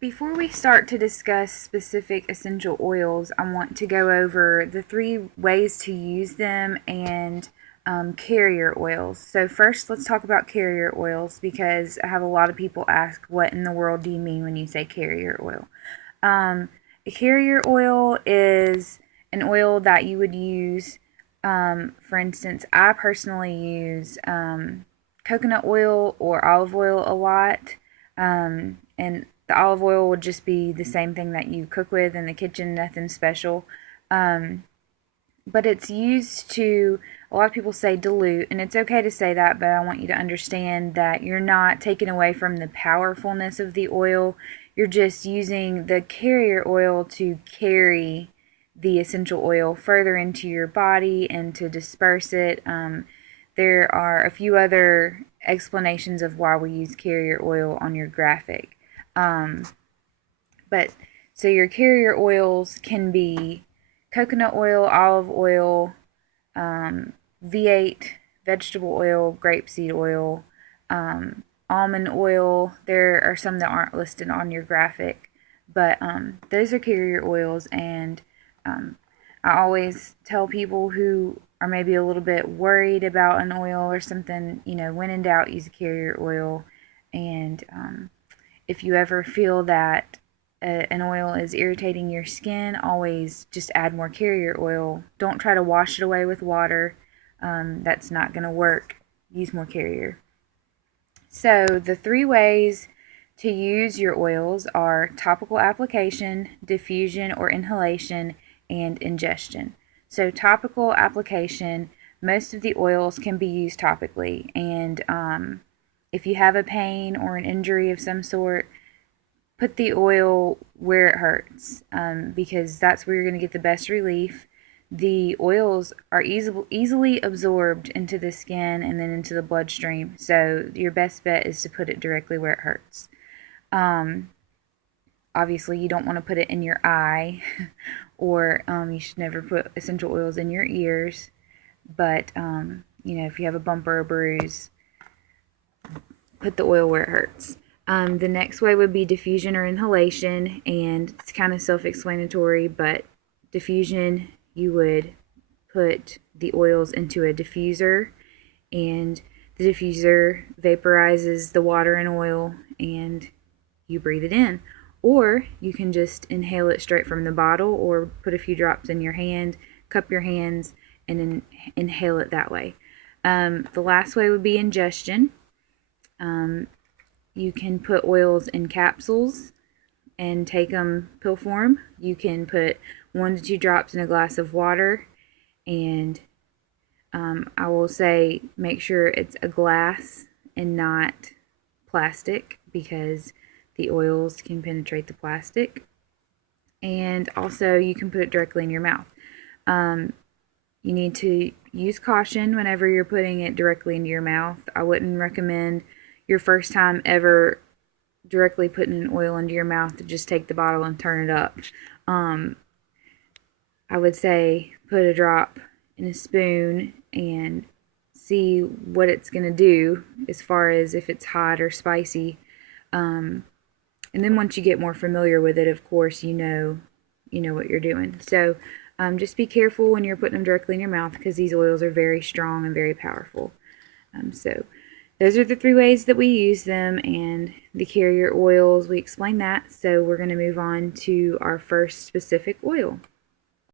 Before we start to discuss specific essential oils, I want to go over the three ways to use them and carrier oils. So, first, let's talk about carrier oils because I have a lot of people ask, what in the world do you mean when you say carrier oil? A carrier oil is an oil that you would use. For instance, I personally use coconut oil or olive oil a lot. And the olive oil would just be the same thing that you cook with in the kitchen, nothing special. Um, but it's used to, a lot of people say dilute, and it's okay to say that, but I want you to understand that you're not taking away from the powerfulness of the oil. You're just using the carrier oil to carry the essential oil further into your body and to disperse it. There are a few other explanations of why we use carrier oil on your graphic. Um, but so your carrier oils can be coconut oil, olive oil, V8, vegetable oil, grapeseed oil, almond oil. There are some that aren't listed on your graphic, but those are carrier oils, and I always tell people who are maybe a little bit worried about an oil or something, when in doubt, use a carrier oil. And if you ever feel that an oil is irritating your skin, always just add more carrier oil. Don't try to wash it away with water. That's not going to work. Use more carrier. So the three ways to use your oils are topical application, diffusion or inhalation, and ingestion. So topical application, most of the oils can be used topically, and if you have a pain or an injury of some sort, put the oil where it hurts, because that's where you're going to get the best relief. The oils are easily absorbed into the skin and then into the bloodstream, so your best bet is to put it directly where it hurts. Um, Obviously, you don't want to put it in your eye, or you should never put essential oils in your ears. But if you have a bump or a bruise, put the oil where it hurts. The next way would be diffusion or inhalation, and it's kind of self-explanatory, but diffusion, you would put the oils into a diffuser, and the diffuser vaporizes the water and oil, and you breathe it in. Or you can just inhale it straight from the bottle, or put a few drops in your hand, cup your hands, and then inhale it that way. The last way would be ingestion. You can put oils in capsules and take them pill form. You can put 1 to 2 drops in a glass of water, and I will say make sure it's a glass and not plastic, because the oils can penetrate the plastic. And also, you can put it directly in your mouth. You need to use caution whenever you're putting it directly into your mouth. I wouldn't recommend your first time ever directly putting an oil into your mouth to just take the bottle and turn it up. I would say put a drop in a spoon and see what it's going to do as far as if it's hot or spicy. And then once you get more familiar with it, of course, you know what you're doing. So just be careful when you're putting them directly in your mouth, because these oils are very strong and very powerful. So those are the three ways that we use them, and the carrier oils, we explained that. So we're going to move on to our first specific oil.